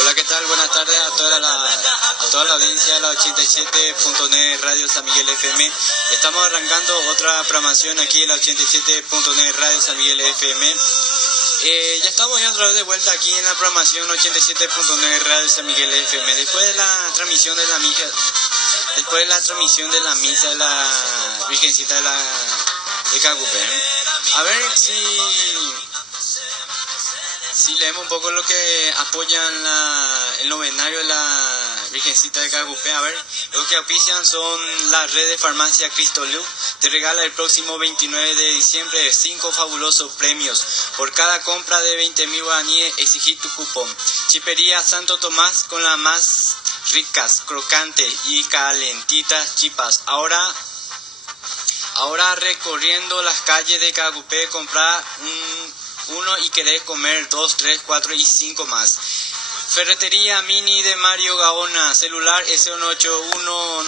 Hola, ¿qué tal? Buenas tardes a toda la audiencia de la 87.9 Radio San Miguel FM. Estamos arrancando otra programación aquí en la 87.9 Radio San Miguel FM. Ya estamos ya otra vez de vuelta aquí en la programación 87.9 Radio San Miguel FM. Después de la transmisión de la misa de la Virgencita de Cagupé. A ver si leemos un poco lo que apoyan el novenario de la Virgencita de Cagupé. A ver, lo que auspician son la red de farmacia Cristolú. Te regala el próximo 29 de diciembre 5 fabulosos premios. Por cada compra de 20.000 guaraníes, exigí tu cupón. Chipería Santo Tomás con las más ricas, crocantes y calentitas chipas. Ahora recorriendo las calles de Cagupé, comprar uno y querés comer 2, 3, 4 y 5 más. Ferretería Mini de Mario Gaona, celular S181